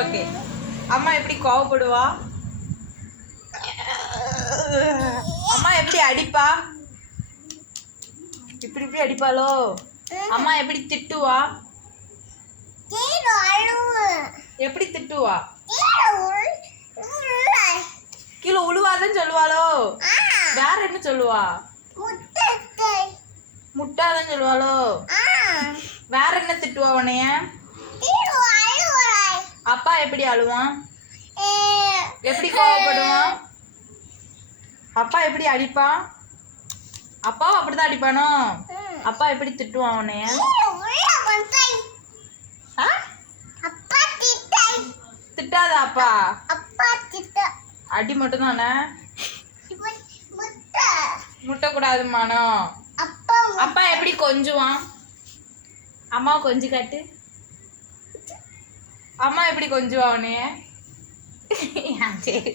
Okay. அம்மா எப்படி கோவப்படுவா? அம்மா எப்படி அடிப்பா? இப்படி இப்படி அடிப்பாளோ? அம்மா எப்படி திட்டுவா? எப்படி திட்டுவா? கீழே உழுவாதன்னு சொல்லுவாளோ? வேற என்ன சொல்லுவா? முட்டாதன்னு சொல்லுவாளோ? வேற என்ன திட்டுவா உன்னைய? அப்பா எப்படி அழுவான்? எப்படி கோவப்படுவான்? அப்பா எப்படி அடிப்பான்? அப்பாவும் அப்படிதான் அடிப்பானோ? அப்பா எப்படி திட்டுவான் உன்னைய? திட்டாத அப்பா அடி மட்டும் தானே? முட்டை கூடாதுமானோ? அப்பா எப்படி கொஞ்சுவான்? அம்மா கொஞ்சி காட்டு. அம்மா எப்படி கொஞ்சுவா உன்னைய? சரி.